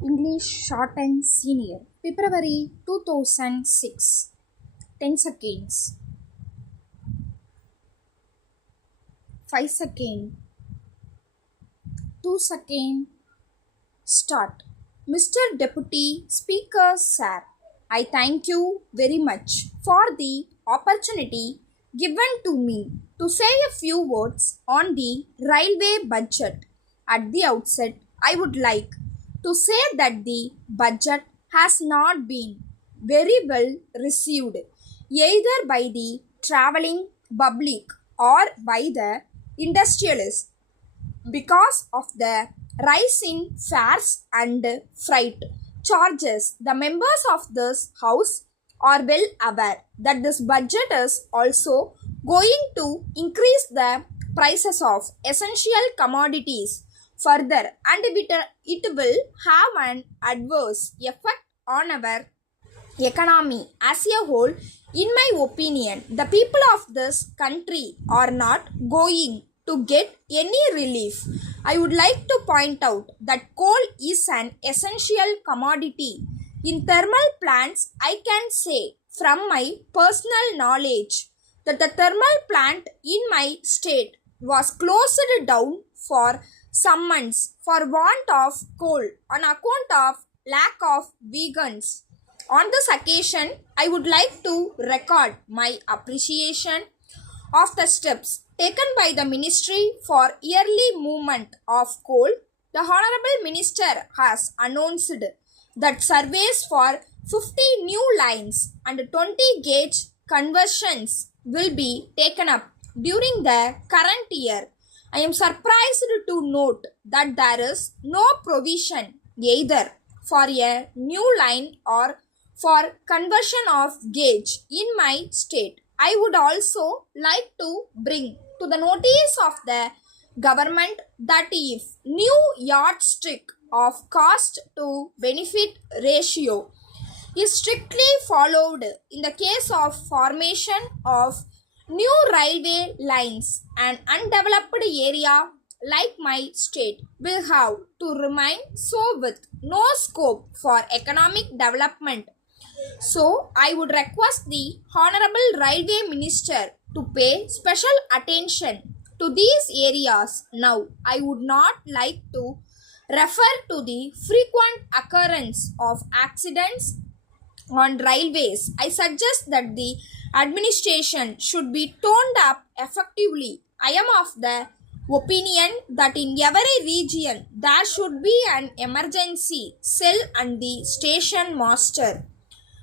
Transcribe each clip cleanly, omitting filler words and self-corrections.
English Shorthand Senior, February 2006. 10 seconds. 5 seconds. 2 seconds. Start. Mr. Deputy Speaker, sir, I thank you very much for the opportunity given to me to say a few words on the railway budget. At the outset, I would like to say that the budget has not been very well received either by the travelling public or by the industrialists because of the rise in fares and freight charges. The members of this house are well aware that this budget is also going to increase the prices of essential commodities further, and it will have an adverse effect on our economy as a whole. In my opinion, the people of this country are not going to get any relief. I would like to point out that coal is an essential commodity. In thermal plants, I can say from my personal knowledge that the thermal plant in my state was closed down for some months for want of coal on account of lack of vegans. On this occasion, I would like to record my appreciation of the steps taken by the Ministry for early movement of coal. The Honorable Minister has announced that surveys for 50 new lines and 20 gauge conversions will be taken up during the current year. I am surprised to note that there is no provision either for a new line or for conversion of gauge in my state. I would also like to bring to the notice of the government that if new yardstick of cost to benefit ratio is strictly followed in the case of formation of new railway lines, an undeveloped area like my state will have to remain so with no scope for economic development. So, I would request the Honorable Railway Minister to pay special attention to these areas. Now, I would not like to refer to the frequent occurrence of accidents on railways. I suggest that the administration should be toned up effectively. I am of the opinion that in every region there should be an emergency cell and the station master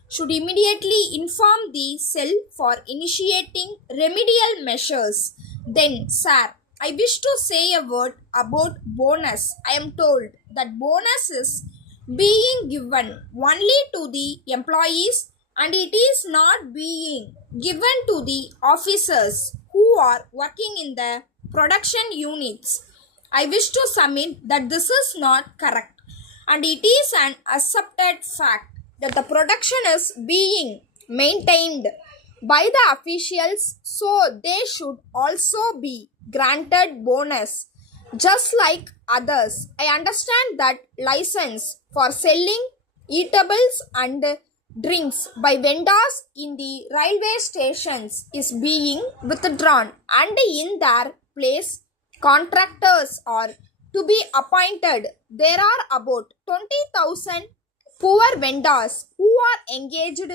should immediately inform the cell for initiating remedial measures. Then, sir, I wish to say a word about bonus. I am told that bonus is being given only to the employees and it is not being given to the officers who are working in the production units. I wish to submit that this is not correct and it is an accepted fact that the production is being maintained by the officials, so they should also be granted bonus just like others. I understand that license for selling eatables and drinks by vendors in the railway stations is being withdrawn and in their place contractors are to be appointed. There are about 20,000 poor vendors who are engaged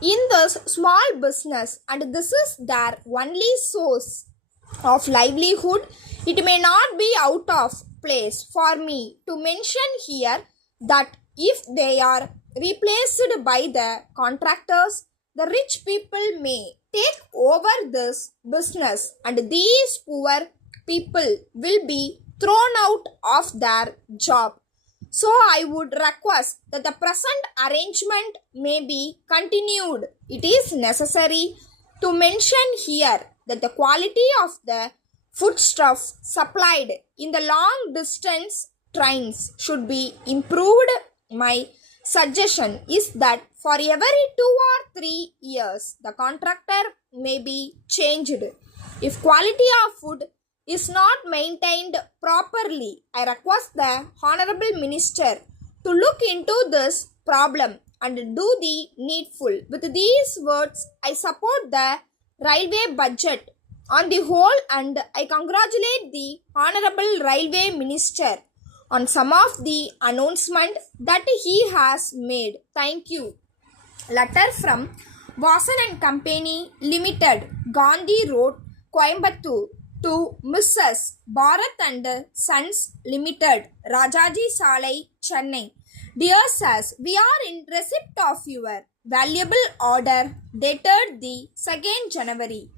in this small business and this is their only source of livelihood. It may not be out of place for me to mention here that if they are replaced by the contractors, the rich people may take over this business and these poor people will be thrown out of their job. So I would request that the present arrangement may be continued. It is necessary to mention here that the quality of the foodstuff supplied in the long distance trains should be improved. My suggestion is that for every 2 or 3 years the contractor may be changed. If quality of food is not maintained properly, I request the Honorable Minister to look into this problem and do the needful. With these words, I support the railway budget on the whole and I congratulate the Honorable Railway Minister on some of the announcement that he has made. Thank you. Letter from Vasan and Company Limited, Gandhi Road, Coimbatore to Mrs. Bharat and Sons Limited, Rajaji Salai, Chennai. Dear sirs, we are in receipt of your valuable order dated the 2nd January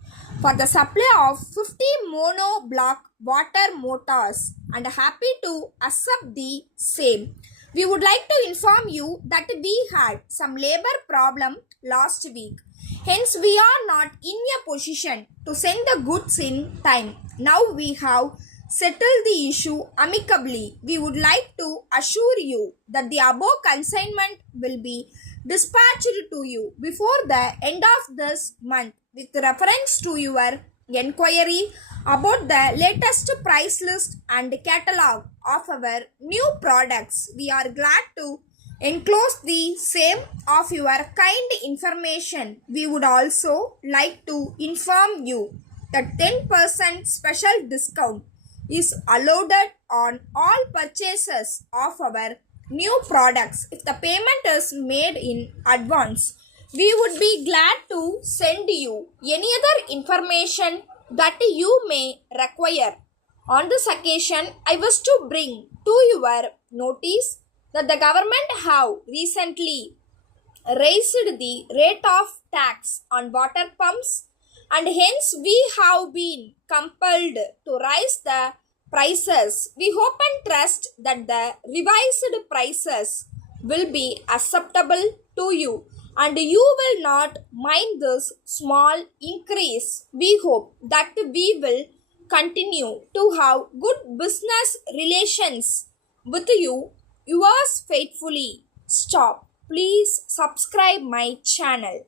for the supply of 50 mono block water motors and happy to accept the same. We would like to inform you that we had some labor problem last week. Hence, we are not in a position to send the goods in time. Now we have settled the issue amicably. We would like to assure you that the above consignment will be dispatched to you before the end of this month with reference to your enquiry about the latest price list and catalog of our new products. We are glad to enclose the same of your kind information. We would also like to inform you that 10% special discount is allowed on all purchases of our new products if the payment is made in advance. We would be glad to send you any other information that you may require. On this occasion, I wish to bring to your notice that the government have recently raised the rate of tax on water pumps and hence we have been compelled to raise the prices. We hope and trust that the revised prices will be acceptable to you and you will not mind this small increase. We hope that we will continue to have good business relations with you. Yours faithfully. Stop. Please subscribe my channel.